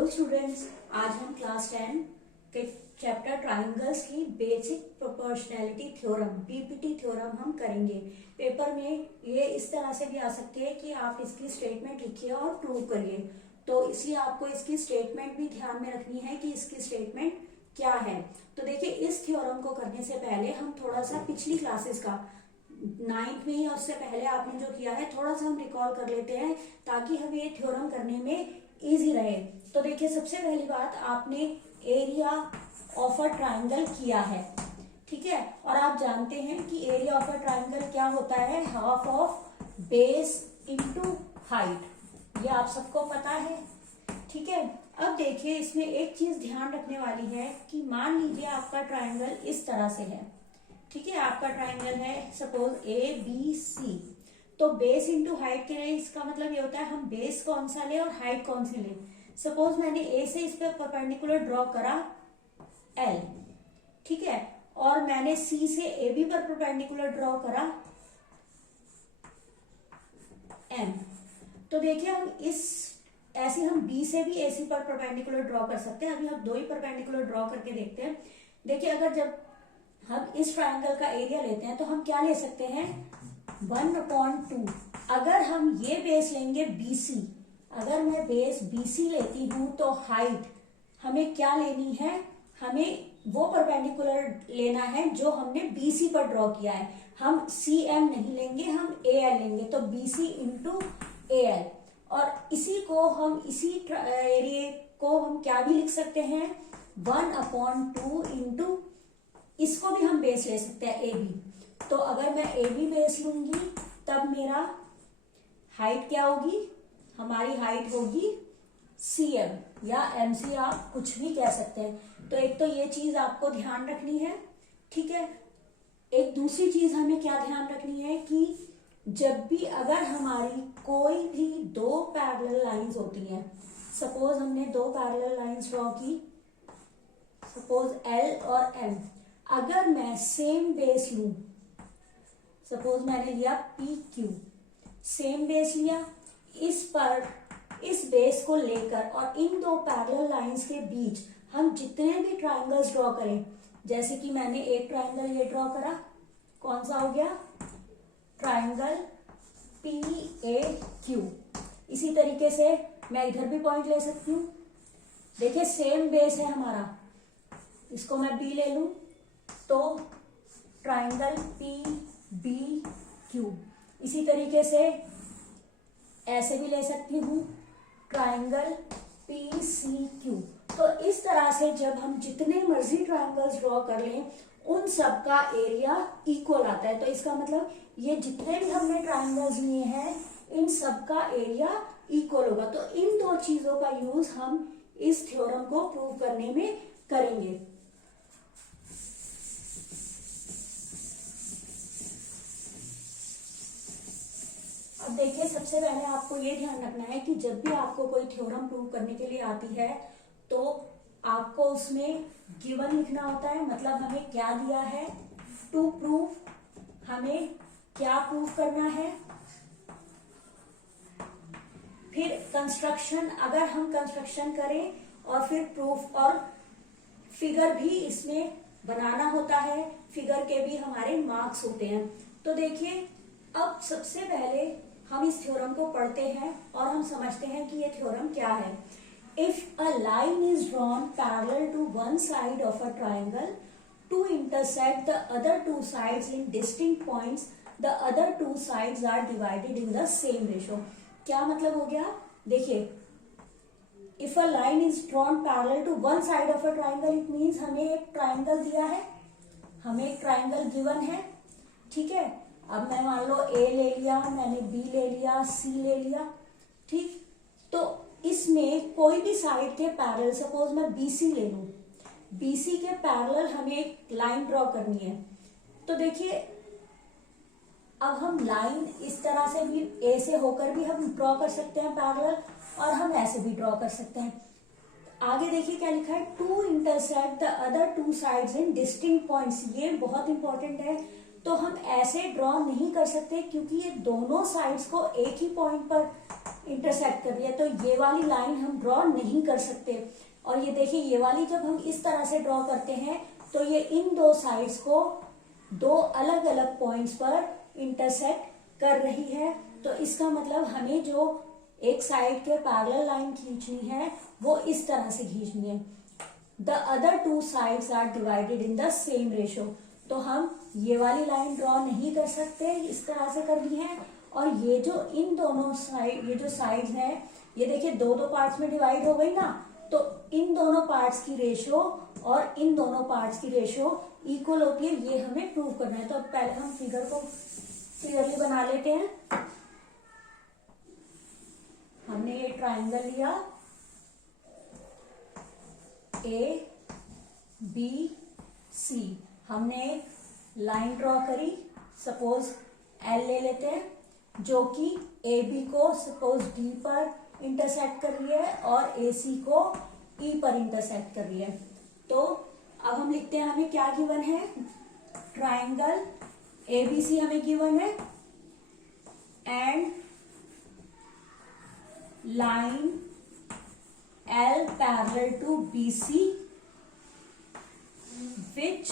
Hello students, आज हम class 10 के चैप्टर ट्राइंगल्स की basic proportionality theorem PPT theorem हम करेंगे। पेपर में ये इस तरह से भी आ सकते हैं कि आप इसकी स्टेटमेंट लिखिए और प्रूव करिए, तो इसलिए आपको इसकी स्टेटमेंट भी ध्यान में रखनी है कि इसकी स्टेटमेंट क्या है। तो देखिए, इस थ्योरम को करने से पहले हम थोड़ा सा पिछली क्लासेस का 9th में या उससे पहले आपने जो किया है थोड़ा सा हम रिकॉल कर लेते हैं ताकि हमें ये थ्योरम करने में इजी रहे। तो देखिए, सबसे पहली बात, आपने एरिया ऑफ अ ट्राइंगल किया है, ठीक है। और आप जानते हैं कि एरिया ऑफ अ ट्राइंगल क्या होता है, half of base into height. ये आप सबको पता है, ठीक है। अब देखिए, इसमें एक चीज ध्यान रखने वाली है कि मान लीजिए आपका ट्राइंगल इस तरह से है, ठीक है। आपका ट्राइंगल है सपोज ए बी सी, तो बेस इंटू हाइट के लिए इसका मतलब ये होता है हम बेस कौन सा ले और हाइट कौन सी ले। सपोज मैंने ए से इस पे परपेंडिकुलर ड्रॉ करा एल, ठीक है, और मैंने सी से ए बी पर परपेंडिकुलर ड्रॉ करा एम। तो देखिए, हम इस ऐसे हम बी से भी ए सी पर परपेंडिकुलर ड्रॉ कर सकते हैं। अभी हम दो ही परपेंडिकुलर ड्रॉ करके देखते हैं। देखिए, अगर जब हम इस ट्राइंगल का एरिया लेते हैं तो हम क्या ले सकते हैं, 1/2। अगर हम ये बेस लेंगे BC, अगर मैं बेस BC लेती हूं तो हाइट हमें क्या लेनी है, हमें वो परपेंडिकुलर लेना है जो हमने BC पर ड्रॉ किया है। हम CM नहीं लेंगे, हम AL लेंगे, तो BC इंटू AL। और इसी को हम इसी एरिया को हम क्या भी लिख सकते हैं, 1/2 इंटू, इसको भी हम बेस ले सकते हैं AB। तो अगर मैं AB बेस लूंगी तब मेरा हाइट क्या होगी, हमारी हाइट होगी CM या MC, आप कुछ भी कह सकते हैं। तो एक तो ये चीज आपको ध्यान रखनी है, ठीक है। एक दूसरी चीज हमें क्या ध्यान रखनी है कि जब भी अगर हमारी कोई भी दो पैरेलल लाइंस होती हैं, सपोज हमने दो पैरेलल लाइंस ड्रॉ की, सपोज L और M, अगर मैं सेम बेस लूं, सपोज मैंने लिया PQ, सेम बेस लिया, इस बेस को लेकर और इन दो पैरेलल लाइंस के बीच हम जितने भी ट्राइंगल्स ड्रॉ करें, जैसे कि मैंने एक ट्राइंगल ये ड्रॉ करा, कौन सा हो गया, ट्राइंगल PAQ। इसी तरीके से मैं इधर भी पॉइंट ले सकती हूँ। देखिए, सेम बेस है हमारा, इसको मैं B ले लूं तो ट्राइंगल PBQ। इसी तरीके से ऐसे भी ले सकती हूँ, ट्राइंगल PCQ। तो इस तरह से जब हम जितने मर्जी ट्राइंगल्स ड्रॉ कर लें उन सब का एरिया इक्वल आता है। तो इसका मतलब ये जितने भी हमने ट्राइंगल्स लिए हैं इन सब का एरिया इक्वल होगा। तो इन दो चीजों का यूज हम इस थ्योरम को प्रूव करने में करेंगे। अब देखिए, सबसे पहले आपको ये ध्यान रखना है कि जब भी आपको कोई थ्योरम प्रूव करने के लिए आती है तो आपको उसमें गिवन लिखना होता है, मतलब हमें क्या दिया है, टू प्रूव, हमें क्या प्रूव करना है, फिर कंस्ट्रक्शन, अगर हम कंस्ट्रक्शन करें, और फिर प्रूफ, और फिगर भी इसमें बनाना होता है, फिगर के भी हमारे मार्क्स होते हैं। तो देखिए, अब सबसे पहले हम इस थ्योरम को पढ़ते हैं और हम समझते हैं कि ये थ्योरम क्या है। If a line is drawn parallel to one side of a triangle to intersect the other two sides in distinct points, the other two sides are divided in the same ratio. क्या मतलब हो गया, देखिए, if a line is drawn parallel to one side of a triangle, it means हमें एक triangle दिया है, हमें एक ट्राइंगल गिवन है, ठीक है। अब मैं मान लो A ले लिया, मैंने B ले लिया, C ले लिया, ठीक। तो इसमें कोई भी साइड के पैरेलल, सपोज मैं BC ले लूं, BC के पैरेलल हमें एक लाइन ड्रॉ करनी है। तो देखिए, अब हम लाइन इस तरह से भी A से होकर भी हम ड्रॉ कर सकते हैं पैरेलल, और हम ऐसे भी ड्रॉ कर सकते हैं। आगे देखिए क्या लिखा है, to intersect the other two sides in distinct points. ये बहुत इंपॉर्टेंट है। तो हम ऐसे ड्रॉ नहीं कर सकते क्योंकि ये दोनों साइड्स को एक ही पॉइंट पर इंटरसेक्ट कर रही है, तो ये वाली लाइन हम ड्रॉ नहीं कर सकते। और ये देखिए ये वाली जब हम इस तरह से ड्रॉ करते हैं तो ये इन दो साइड्स को दो अलग अलग पॉइंट्स पर इंटरसेक्ट कर रही है। तो इसका मतलब हमें जो एक साइड के पैरेलल लाइन खींचनी है वो इस तरह से खींचनी है। The other two sides are divided in the same ratio. तो हम ये वाली लाइन ड्रॉ नहीं कर सकते, इस तरह से करनी है। और ये जो इन दोनों साइड, ये जो साइड्स हैं, ये देखिए दो दो पार्ट्स में डिवाइड हो गई ना, तो इन दोनों पार्ट्स की रेशो और इन दोनों पार्ट्स की रेशो इक्वल होती है, ये हमें प्रूव करना है। तो अब पहले हम फिगर को क्लियरली बना लेते हैं। हमने ये ट्राइंगल लिया ए बी सी, हमने लाइन ड्रॉ करी, सपोज एल ले लेते हैं, जो कि ए बी को सपोज डी पर इंटरसेक्ट कर रही है और ए सी को ई पर इंटरसेक्ट कर रही है। तो अब हम लिखते हैं हमें क्या गिवन है, ट्राइंगल ए बी सी हमें गिवन है and line L parallel to BC which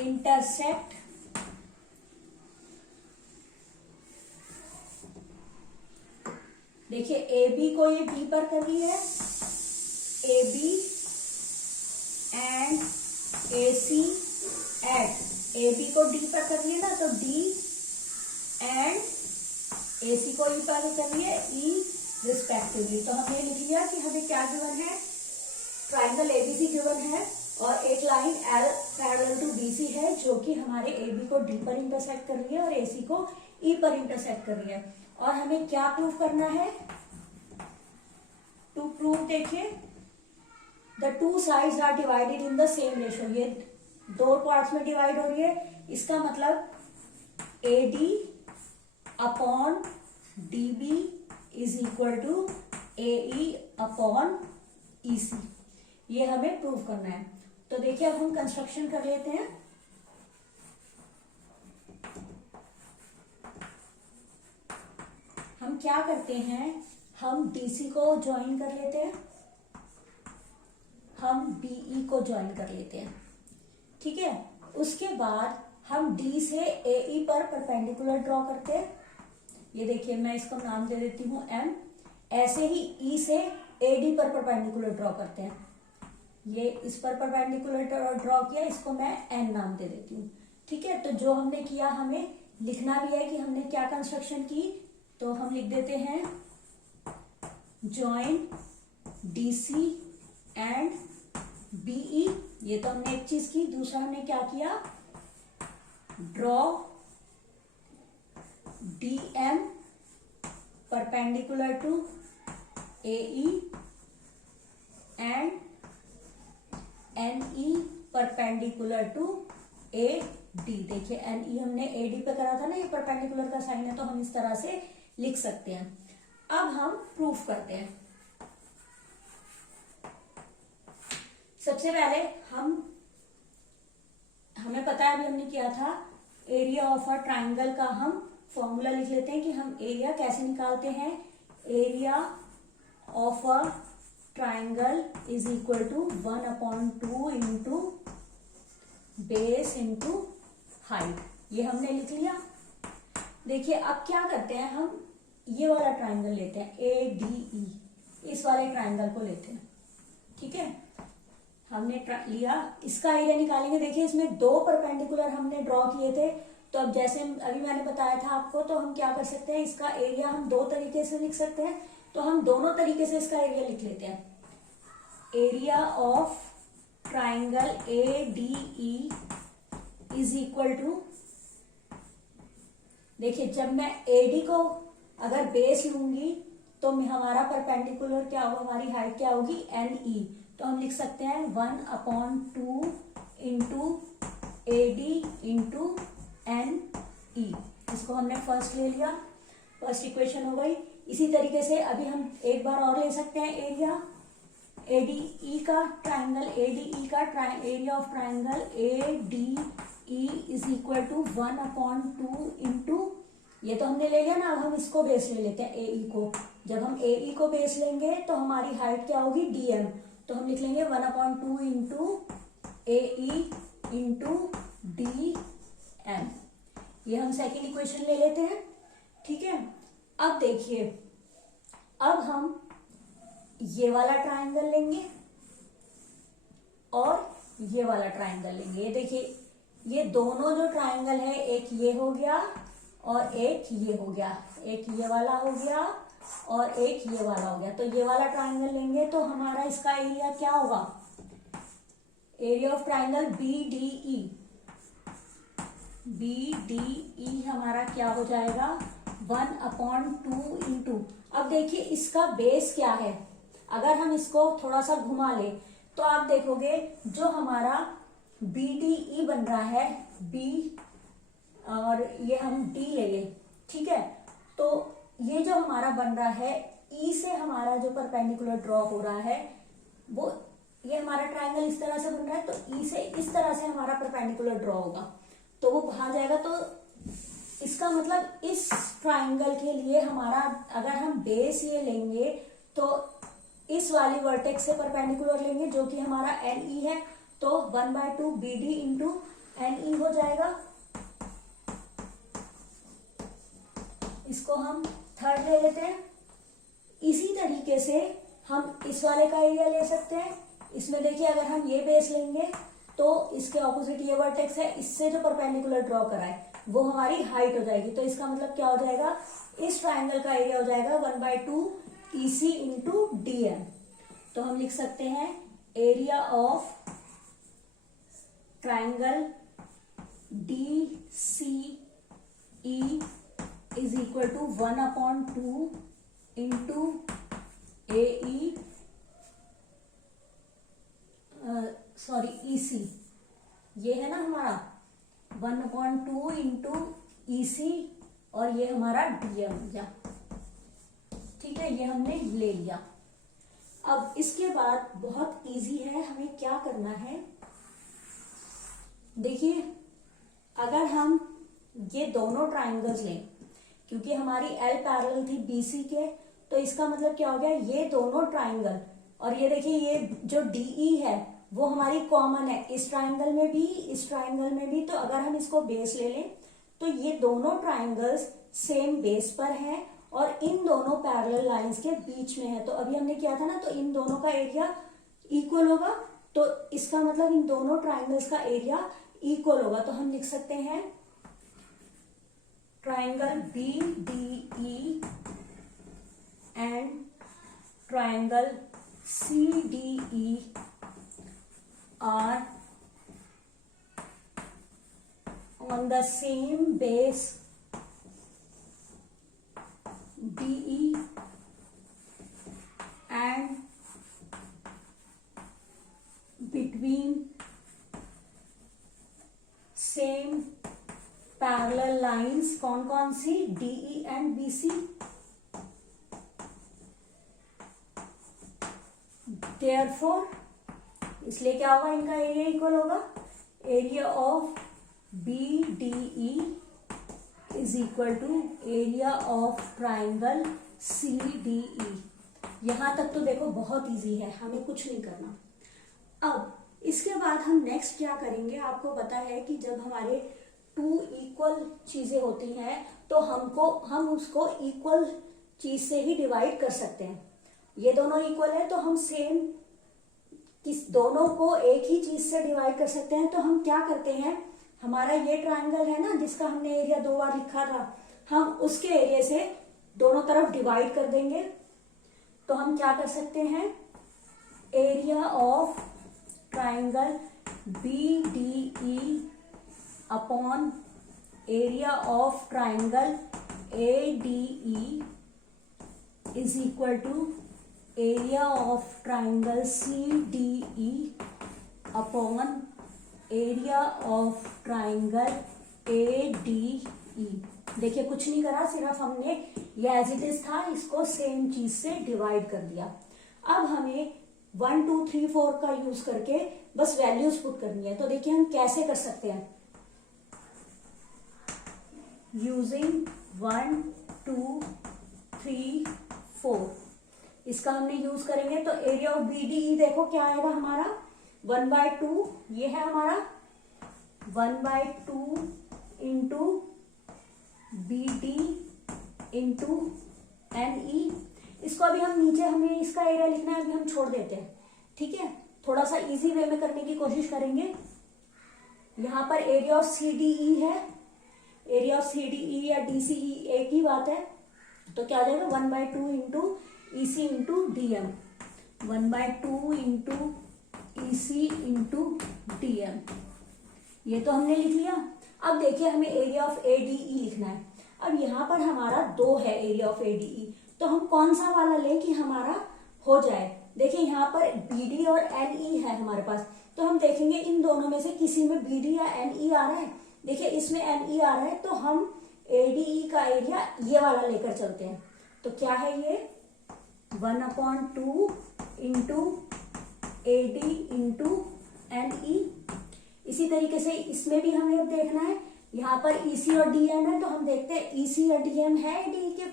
intersect देखिए AB को ये B पर कर रही है, AB and AC at AB को D पर कर रही है ना, तो D एंड AC को E पर कर रही है, E रिस्पेक्टिवली। तो हमने लिख लिया कि हमें क्या गिवन है, ट्राइंगल एबीसी गिवन है और एक line L parallel to BC है जो कि हमारे एबी को डी पर इंटरसेक्ट कर रही है और एसी को ई पर इंटरसेक्ट कर रही है। और हमें क्या प्रूव करना है, टू प्रूव देखिए the two sides are divided in the same ratio, ये दो पार्ट्स में डिवाइड हो रही है, इसका मतलब AD upon DB is equal to AE upon EC, ये हमें प्रूव करना है। तो देखिए अब हम कंस्ट्रक्शन कर लेते हैं। हम क्या करते हैं, हम DC को ज्वाइन कर लेते हैं, हम BE को ज्वाइन कर लेते हैं, ठीक है। उसके बाद हम D से AE पर परपेंडिकुलर ड्रॉ करते हैं। ये देखिए मैं इसको नाम दे देती हूँ M। ऐसे ही E से AD पर परपेंडिकुलर ड्रॉ करते हैं, ये इस पर परपेंडिकुलर ड्रॉ किया, इसको मैं N नाम दे देती हूँ, ठीक है। तो जो हमने किया हमें लिखना भी है कि हमने क्या कंस्ट्रक्शन की, तो हम लिख देते हैं जॉइन DC एंड BE, ये तो हमने एक चीज की। दूसरा हमने क्या किया, draw DM perpendicular to AE and NE perpendicular to AD। देखिए NE हमने AD पे करा था ना, ये परपेंडिकुलर का साइन है तो हम इस तरह से लिख सकते हैं। अब हम प्रूफ करते हैं। सबसे पहले हमें पता है, अभी हमने किया था, एरिया ऑफ अ ट्राइंगल का हम फॉर्मूला लिख लेते हैं कि हम एरिया कैसे निकालते हैं। Area of a triangle is equal to 1/2 into base into height, ये हमने लिख लिया। देखिए अब क्या करते हैं, हम ये वाला ट्राइंगल लेते हैं ADE, इस वाले ट्राइंगल को लेते हैं, ठीक है। हमने लिया, इसका एरिया निकालेंगे। देखिए इसमें दो परपेंडिकुलर हमने ड्रॉ किए थे, तो अब जैसे अभी मैंने बताया था आपको, तो हम क्या कर सकते हैं, इसका एरिया हम दो तरीके से लिख सकते हैं। तो हम दोनों तरीके से इसका एरिया लिख लेते हैं। Area of triangle ADE is equal to, देखिए जब मैं AD को अगर बेस लूंगी तो हमारा परपेंडिकुलर क्या होगा, हमारी हाइट क्या होगी, NE। तो हम लिख सकते हैं 1/2 इंटू AD इंटू NE। इसको हमने फर्स्ट ले लिया, फर्स्ट इक्वेशन हो गई। इसी तरीके से अभी हम एक बार और ले सकते हैं एरिया ADE का, ट्राइंगल ADE का area of triangle ADE is equal to 1/2 into ये तो हमने ले लिया ना, अब हम इसको बेस ले लेते हैं AE को। जब हम AE को बेस लेंगे तो हमारी हाइट क्या होगी, DM। तो हम लिख लेंगे 1/2 इंटू AE इंटू DM। ये हम सेकेंड इक्वेशन ले लेते हैं, ठीक है। अब देखिए, अब हम ये वाला ट्राइंगल लेंगे और ये वाला ट्राइंगल लेंगे। ये देखिए, ये दोनों जो ट्राइंगल है, एक ये हो गया और एक ये हो गया, एक ये वाला हो गया और एक ये वाला हो गया। तो ये वाला ट्राइंगल लेंगे तो हमारा इसका एरिया क्या होगा, एरिया ऑफ ट्राइंगल BDE हमारा क्या हो जाएगा, 1/2 इंटू। अब देखिए इसका बेस क्या है, अगर हम इसको थोड़ा सा घुमा ले तो आप देखोगे जो हमारा BDE बन रहा है, B और ये हम D ले लें, ठीक है। तो ये जो हमारा बन रहा है, E से हमारा जो परपेंडिकुलर ड्रॉ हो रहा है, वो ये हमारा ट्राइंगल इस तरह से बन रहा है, तो E से इस तरह से हमारा परपेंडिकुलर ड्रॉ होगा, तो वो कहाँ जाएगा। तो इसका मतलब इस ट्राइंगल के लिए हमारा, अगर हम बेस ये लेंगे तो इस वाली वर्टेक्स से परपेंडिकुलर लेंगे जो कि हमारा NE है, तो 1/2 BD इंटू NE हो जाएगा। इसको हम थर्ड ले लेते हैं। इसी तरीके से हम इस वाले का एरिया ले सकते हैं। इसमें देखिए, अगर हम ये बेस लेंगे तो इसके ऑपोजिट ये वर्टेक्स है, इससे जो परपेंडिकुलर ड्रॉ करा है वो हमारी हाइट हो जाएगी। तो इसका मतलब क्या हो जाएगा, इस ट्राइंगल का एरिया हो जाएगा 1/2 EC इंटू DM। तो हम लिख सकते हैं area of triangle DCE is equal to 1/2 into AE EC। ये है ना हमारा 1/2 इंटू EC और ये हमारा DM हो गया, ठीक है। ये हमने ले लिया। अब इसके बाद बहुत इजी है, हमें क्या करना है, देखिए अगर हम ये दोनों ट्राइंगल्स लें, क्योंकि हमारी L पैरेलल थी BC के, तो इसका मतलब क्या हो गया, ये दोनों ट्राइंगल और ये देखिए ये जो DE है वो हमारी कॉमन है, इस ट्राइंगल में भी इस ट्राइंगल में भी। तो अगर हम इसको बेस ले लें तो ये दोनों ट्राइंगल्स सेम बेस पर हैं और इन दोनों पैरेलल लाइंस के बीच में है। तो अभी हमने किया था ना, तो इन दोनों का एरिया इक्वल होगा, तो इसका मतलब इन दोनों ट्राइंगल्स का एरिया इक्वल होगा। तो हम लिख सकते हैं triangle BDE and triangle CDE are on the same base DE and between same parallel lines। कौन कौन सी, DE and BC। Therefore इसलिए क्या होगा, इनका एरिया इक्वल होगा, area of BDE is equal to area of triangle CDE। यहां तक तो देखो बहुत इजी है, हमें कुछ नहीं करना। अब इसके बाद हम नेक्स्ट क्या करेंगे, आपको पता है कि जब हमारे 2 इक्वल चीजें होती हैं तो हम उसको इक्वल चीज से ही डिवाइड कर सकते हैं। ये दोनों इक्वल है तो हम सेम किस दोनों को एक ही चीज से डिवाइड कर सकते हैं। तो हम क्या करते हैं, हमारा ये ट्राइंगल है ना जिसका हमने एरिया 2 बार लिखा था, हम उसके एरिया से दोनों तरफ डिवाइड कर देंगे। तो हम क्या कर सकते हैं, area of triangle BDE upon area of triangle ADE is equal to area of triangle CDE upon area of triangle ADE। देखिए कुछ नहीं करा, सिर्फ हमने ये एज इट इज था इसको सेम चीज से डिवाइड कर दिया। अब हमें 1 2 3 4 का यूज करके बस वैल्यूज पुट करनी है। तो देखिए हम कैसे कर सकते हैं, यूजिंग 1 2 3 4 इसका हमने यूज करेंगे तो एरिया ऑफ BDE देखो क्या आएगा हमारा 1/2 ये है हमारा 1/2 इंटू BD इंटू NE। इसको अभी हम नीचे हमें इसका एरिया लिखना है, अभी हम छोड़ देते हैं, ठीक है। थोड़ा सा इजी वे में करने की कोशिश करेंगे। यहाँ पर एरिया ऑफ CDE है, एरिया ऑफ CDE या DCE एक ही बात है, तो क्या आ जाएगा 1/2 into EC into DM, 1/2 into EC into DM, ये तो हमने लिख लिया। अब देखिए हमें एरिया ऑफ ADE लिखना है। अब यहाँ पर हमारा 2 है एरिया ऑफ ADE, तो हम कौन सा वाला लें कि हमारा हो जाए। देखिए यहाँ पर BD और NE है हमारे पास, तो हम देखेंगे इन दोनों में से किसी में BD या NE आ रहा है। देखिए इसमें NE आ रहा है, तो हम ADE का एरिया ये वाला लेकर चलते हैं। तो क्या है ये 1/2 इंटू AD इंटू NE। इसी तरीके से इसमें भी हमें अब देखना है, यहाँ पर EC और DM है, तो हम देखते हैं EC और DM है AD के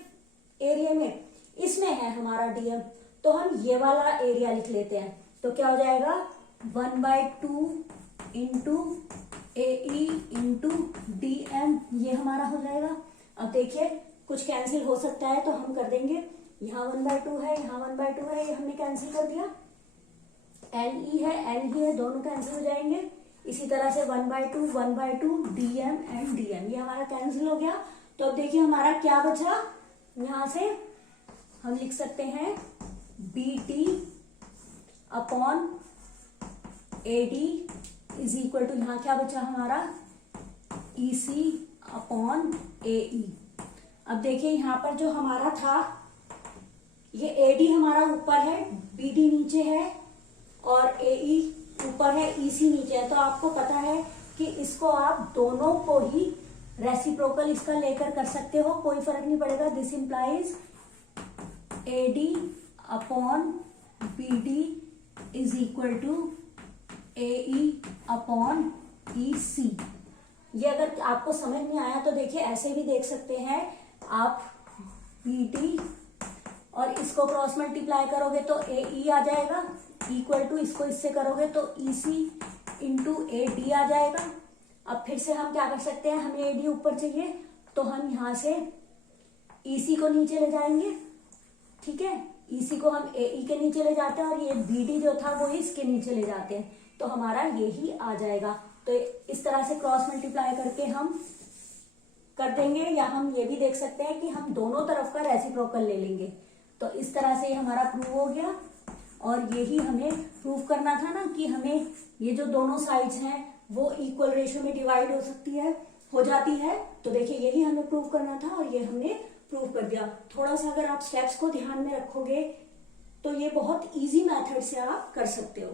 एरिया में, इसमें है हमारा DM, तो हम ये वाला एरिया लिख लेते हैं। तो क्या हो जाएगा 1/2 इंटू AE इंटू DM, ये हमारा हो जाएगा। अब देखिए कुछ कैंसिल हो सकता है तो हम कर देंगे, यहाँ 1/2 है, यहाँ 1/2 है, ये हमने कैंसिल कर दिया। NE है, दोनों कैंसिल हो जाएंगे। इसी तरह से 1/2 DM एंड DM, ये हमारा कैंसिल हो गया। तो अब देखिए हमारा क्या बचा, यहां से हम लिख सकते हैं BD upon AD is equal to, यहाँ क्या बचा हमारा EC अपॉन AE। अब देखिए यहाँ पर जो हमारा था, ये AD हमारा ऊपर है, BD नीचे है और AE ऊपर है, EC नीचे है। तो आपको पता है कि इसको आप दोनों को ही रेसिप्रोकल इसका लेकर कर सकते हो, कोई फर्क नहीं पड़ेगा। This implies AD upon BD is equal to AE upon EC। ये अगर आपको समझ में आया तो देखिए ऐसे भी देख सकते हैं आप, BD और इसको क्रॉस मल्टीप्लाई करोगे तो AE आ जाएगा, इक्वल टू इसको इससे करोगे तो EC इंटू AD आ जाएगा। अब फिर से हम क्या कर सकते हैं, हमें AD ऊपर चाहिए तो हम यहां से EC को नीचे ले जाएंगे, ठीक है। EC को हम AE के नीचे ले जाते हैं और ये BD जो था वो इसके नीचे ले जाते हैं, तो हमारा यही आ जाएगा। तो इस तरह से क्रॉस मल्टीप्लाई करके हम कर देंगे, या हम ये भी देख सकते हैं कि हम दोनों तरफ का रेसिप्रोकल ले लेंगे। तो इस तरह से हमारा प्रूव हो गया। और यही हमें प्रूव करना था ना कि हमें ये जो दोनों साइड्स हैं वो इक्वल रेशियो में डिवाइड हो जाती है। तो देखिए यही हमें प्रूव करना था और ये हमने प्रूव कर दिया। थोड़ा सा अगर आप स्टेप्स को ध्यान में रखोगे तो ये बहुत इजी मेथड से आप कर सकते हो।